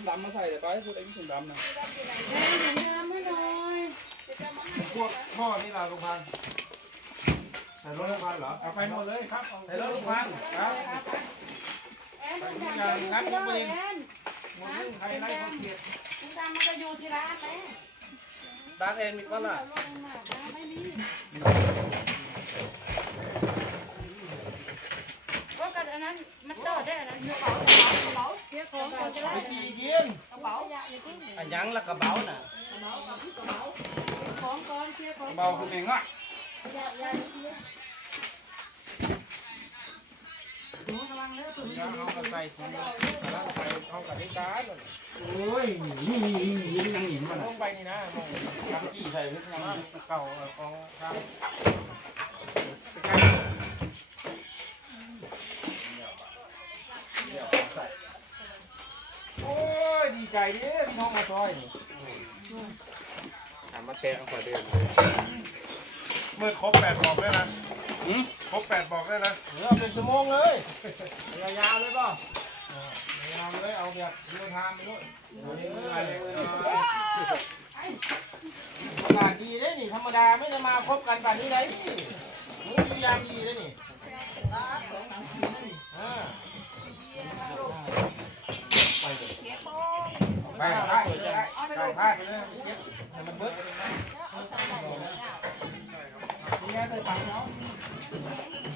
ถุงดำมาใส่แต่ไปพูดไอ้มีถุงดำนะแม่ถุงน้ำให้หน่อยพวกพ่อนี่ล่ะลุงพันธุ์ใส่รถลุงพันธุ์เหรอเอาไปหมดเลยครับเอาใส่รถลุงพันธุ์ครับแอนถุงดำให้หน่อยแอนหมดเรื่องใครไล่เขาเกลียดถุงดำมันจะอยู่ที่ร้านไหมด้านเองมีก็ล่ะไม่มีก็กัน อันนั้นมันต่อได้อันนั้นกระเป๋ากระเป๋าเกี่ยวของก่อนจะได้ไปกี่เย็นกระเป๋าอย่าอย่าทิ้งอันยังละกระเป๋าน่ะของก่อนเกี่ยวของเบาคุณเองอะอย่าอย่าเกี่ยวดูระวังเด้อถุงเอาเอากระใส่ถุงแล้วใส่เอากระดิ่งตาเลยโอ้ยนี่นี่นี่นี่ยังหนีมันลงไปนี่นะมองทำกี่ใส่เพื่อนยังเก่าเอาของครับ ยดีใจดิพี่น้องมาซอยนี่ถามมาแตะเอาขวดเดิมเมื่อครบแปดบอกได้นะหืมครบแปดบอกได้นะเออเป็นชั่วโมงเลยยาวๆเลยป่ะยาวเลยเอาแบบเรือทามไปด้วยเอาเรื่อยๆเลยอากาศดีได้นี่ธรรมดาไม่ได้มาคบกันแบบนี้เลยมือดียามดีได้นี่อ่า ไปพาดไปเลยไปไปเลยมันเบิดนี่ไงไปปังเนาะ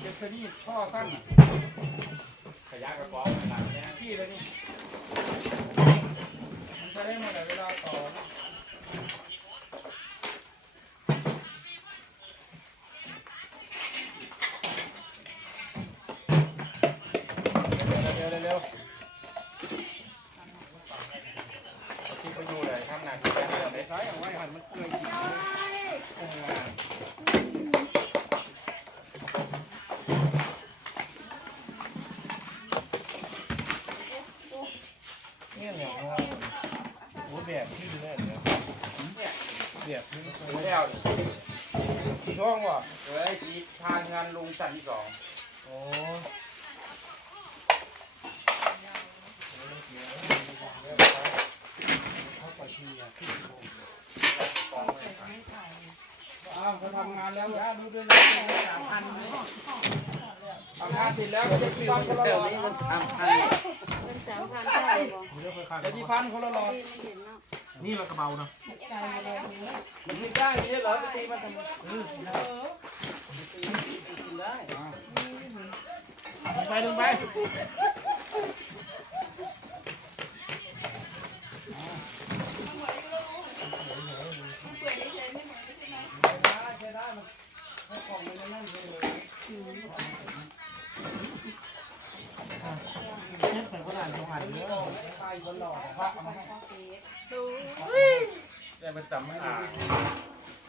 เก็บสนีท่อตั้งขยะกระป๋องหนักเนี่ยพี่เลยนี่มันจะได้หมดเวลาต่อ แบบที่ไม่ได้เอาดิสีท้องว่ะเฮ้ยจีทางงานลุงสันที่สองโอ้เขาปล่อยทีอะที่โค้งอ้าวเขาทำงานแล้วย่าดูด้วยนะสามพันไหมทำงานเสร็จแล้วก็จะกี่พันคนละหลอดมันสามพันเป็นสามพันใช่บ่เลือกไปขาดจะกี่พันคนละหลอดไม่เห็นเนาะนี่มันกระเบาเนาะ มันไม่ได้ไม่ใช่เหรอตีมันทำกินได้ลงไปลงไปใช้ได้มันของมันนั่นเลยเนี่ยเป็นขนาดของหันเยอะใครคนหล่อพระมาให้ ได้ประจำให้ดู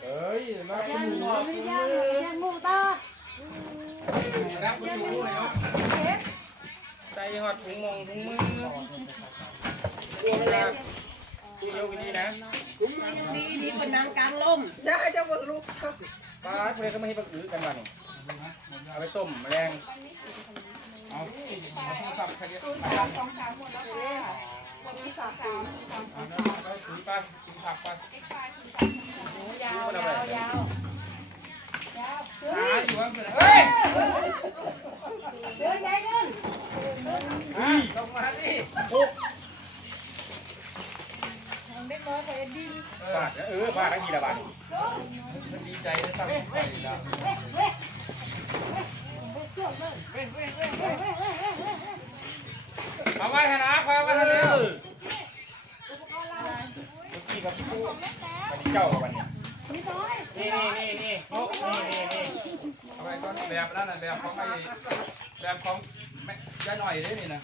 เฮ้ยมาคุณหนูไม่ย่างย่างหมูตานะคุณหนูเลยเนาะใจหอดถุงมงถุงมือตัวเวลาตัวเดียวกันดีนะดีดีเป็นนางกลางล่มได้เจ้าเบิกลูกปลาเพื่อนก็ไม่ให้ปลาอื้อกันวันเอาไปต้มแมลงเอาเอาโทรศัพท์ใครเรียกไปเอาสองสามหมดแล้วค่ะวันนี้สามสามเอา ถือไปถือผักไปยาวยาวยาวหาอยู่ว่าเฮ้ยเดินใหญ่เดินอะลงมาดิปุ๊บเล็กน้อยกับเอ็ดดี้บาทเออบาทละกี่ละบาทมันดีใจเลยสั่งไปละเว้ยเว้ยเว้ยเว้ยเอาไว้ให้นะคอยเอาไว้ให้เร็ว กับผู้อันนี้เจ้ากับวันนี้นี่น้อยนี่นี่นี่นี่ยกนี่นี่นี่เอาไปก่อนแบบนั้นน่ะแบบของไอ้แบบของแม่ยายหน่อยเด้นี่นะ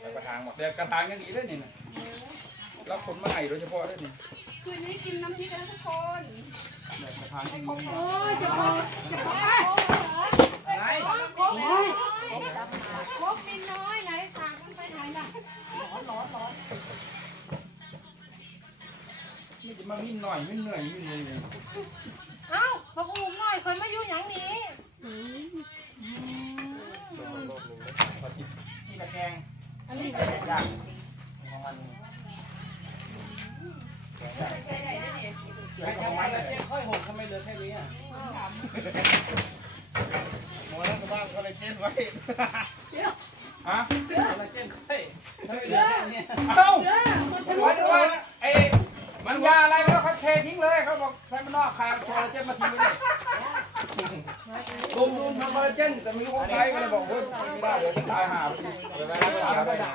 แบบกระถางหมดแบบกระถางยังดีเด้นี่นะแล้วคนมาให้โดยเฉพาะเด้นี่คืนนี้กินน้ำพริกกันทุกคนแบบกระถางยังดีโอ้ยจะพอจะพอไปอะไรโอ้ย ว่ามีหน่อยไม่เหนื่อยมีเหนื่อยเอ้าพักอูมหน่อยคอยมายุ่งอย่างนี้ที่ตะแกรงอันนี้เป็นยากของมันให้ทำไมล่ะเจ๊ค่อยหกทำไมเหลือแค่นี้อะหม่แล้วก็บ้างก็เลยเจ๊ไว้ นอกคายคอลลาเจนมาทิ้งไว้เลยรวมรวมทำคอลลาเจนแต่ม่รู้ว่าใครก็เลยบอกเฮ้ยไม่ได้เดี๋ยวจะตายหาไปดิ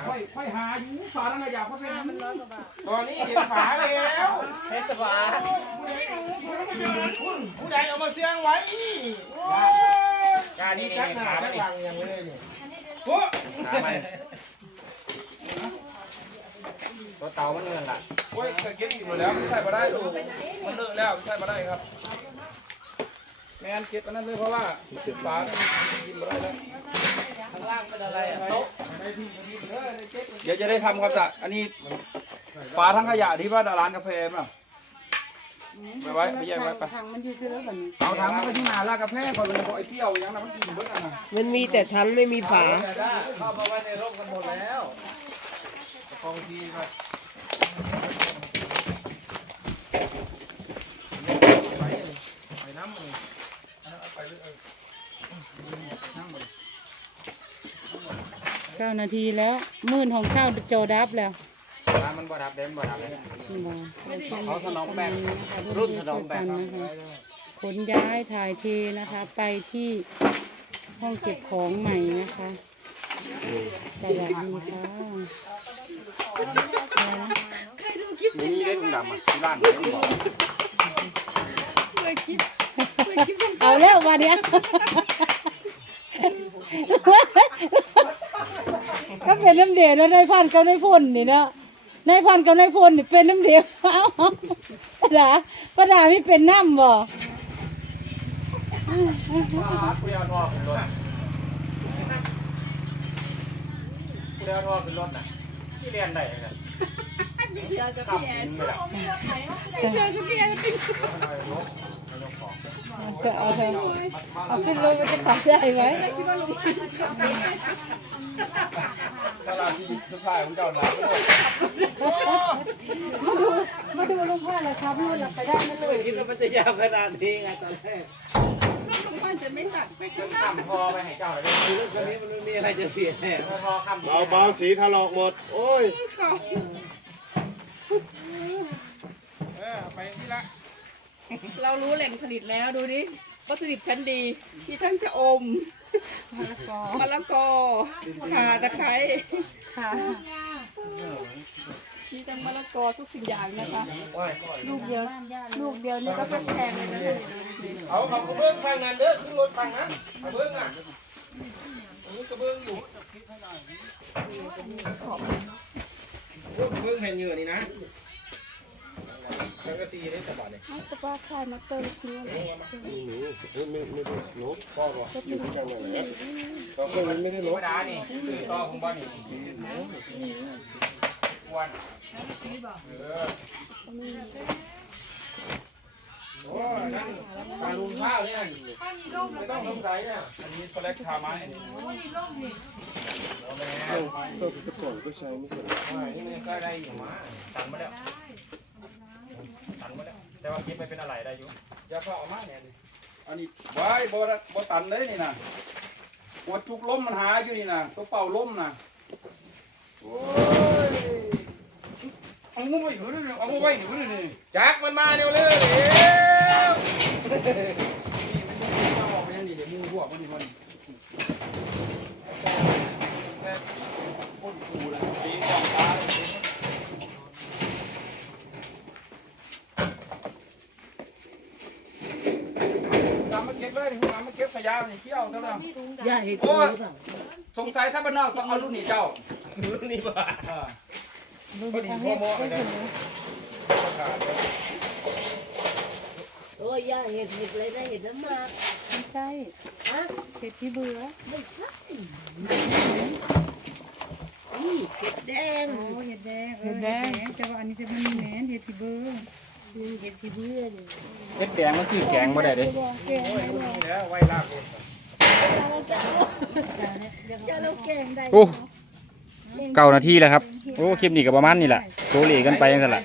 ค่อยค่อยหาอยู่สารอะไรอยากเขาเป็นตอนนี้เห็นฝาแล้วเห็นฝาผู้ใดเอามาเสียงไว้การนี้ชักหน้าชักหลังอย่างเลยเนี่ยโอ้ ตัวเตามันเงินละโอ้ยเก็บอีกหมดแล้วไม่ใช่มาได้ลูกมันเลอะแล้วไม่ใช่มาได้ครับแมนเก็บอันนั้นเลยเพราะว่าติดฝาเนี่ยมันกินมาได้แล้วข้างล่างเป็นอะไรอะโต๊ะไม่พี่พี่เด้อเจ๊เดี๋ยวจะได้ทำความสะอาดอันนี้ฝาทั้งขยะที่ว่าร้านกาแฟมั้งไปไว้ไปแยกไว้ไปทางมันอยู่ซื้อแล้วแบบนี้เอาถังไปที่นาร้านกาแฟก่อนเลยบอกไอ้เปรี้ยวยังนะมันกินเบิดอะนะมันมีแต่ทั้งไม่มีฝาเข้ามาไว้ในร่มกันหมดแล้ว กองทีครับไปน้ำมือไปเลยเออนั่งหมดเก้านาทีแล้วมื่นของข้าวโจดับแล้วร้านมันบ่ดับเด่นบ่ดับเลยเขาถนอมแป้งรุ่นถนอมแบบนะคะขนย้ายถ่ายเทนะคะ ไปที่ห้องเก็บของใหม่นะคะสวัสดีค่ะ อะไรนะมีเล่นดำอะที่ร้านเล่นบอกเอาแล้ววันเนี้ยก็เป็นน้ำเดียวแล้วนายพันกับนายพ่นนี่เนาะนายพันกับนายพ่นนี่เป็นน้ำเดียวเอ้าป้าดาป้าดาไม่เป็นน้ำบ่ผู้เดียวทอเป็นรถผู้เดียวทอเป็นรถนะ ที่เรียนได้กันเจอกับขับพี่แอกินนไปละเจอกับพี่แอนจะเอาเถอะเอาขึ้นรถมันจะขับได้ไหมตลาดที่สุดท้ายของเจ้าหน้ามาดูลุงพ่อเลยครับนู่นเราไปได้นะลูกคิดว่ามันจะยาวขนาดนี้ไงตอนแรกมัน จะไม่ตัดไปจนข้ามพอไปให้เจ้าเลยคือตอนนี้มันไม่มีอะไรจะเสียแน่พอข้ามเบาเบาๆสีถลอกหมด โอ้ย เออไปที่ละเรารู้แหล่งผลิตแล้วดูดิวัตถุดิบชั้นดีที่ทั้งจะอมมะละกอข่าตะไคร้ค่ะ มีทั้งมะละกอทุกสิ่งอย่างนะคะ ลูกเดียวลูกเดียวนี่ก็เป็นแพงเลยนะเอาเอากระเบื้องข้างนั้นเด้อขึ้นรถฝั่งนั้นกระเบื้องอะอันนี้กระเบื้องอยู่กระเบื้องแผ่นเหยื่อนี่นะสังกะสีได้สบายเลยก็ว่าขายมาเติมคือไม่หนูไม่ไม่ไม่ได้ลบพ่อบอกอยู่ที่จังหวัดไหนก็เคยมันไม่ได้ธลรบรมดานี่คือต่อของบ้านนี่ อ้วนโอ้ยนั่นปลาลุงข้าวเนี่ยไม่ต้องสงสัยเนี่ยอันนี้สแลกคาไม้ก็ตะก่อนก็ใช้ไม่ใช่นี่มันก็ได้อยู่มาตันมาแล้วตันมาแล้วแต่ว่าคิดไปเป็นอะไรได้อยู่จะเข้าเอามาเนี่ยนี่อันนี้ไว้บ่บ่ตันเลยนี่นะหัวทุกล้มมันหาอยู่นี่นะตัวเป่าล้มนะโอ้ เอามือไว้อยู่นี่เอามือไว้อยู่นี่นี่จักมันมาเร็วเลยเอาออกไปนั่นดิเดี๋ยวมือพวกมันนี่มันแค่พ่นกูเลยตีกองฟ้าเลยตามมาเก็บเลยตามมาเก็บขยะนี่เขี้ยวเท่านั้นย่าเห็ดโอ้ยสงสัยถ้าบ้านนอกต้องเอารุ่นนี้เจ้ารุ่นนี้ป่ะ เออพอดีพ่อหมอเลยโอ้ยย่าเห็ดเห็ดเลยนะเห็ดน้ำมากไม่ใช่เห็ดที่เบื่อไม่ใช่นี่เห็ดแดงโอ้เห็ดแดงเห็ดแดงแต่ว่าอันนี้จะมันแหนนเห็ดที่เบื่อเห็ดที่เบื่อนี่เฮ็ดแกงมันซื้อแกงบ่ได้เด้แก่โอ้ยรุ่นนี้แล้วไว้ลากเลยจะเราแก่งได้โอ้ เก้านาทีแล้วครับ โอ้คลิปนี้ก็ประมาณนี้แหละโซเลกันไปยังสินล่ะ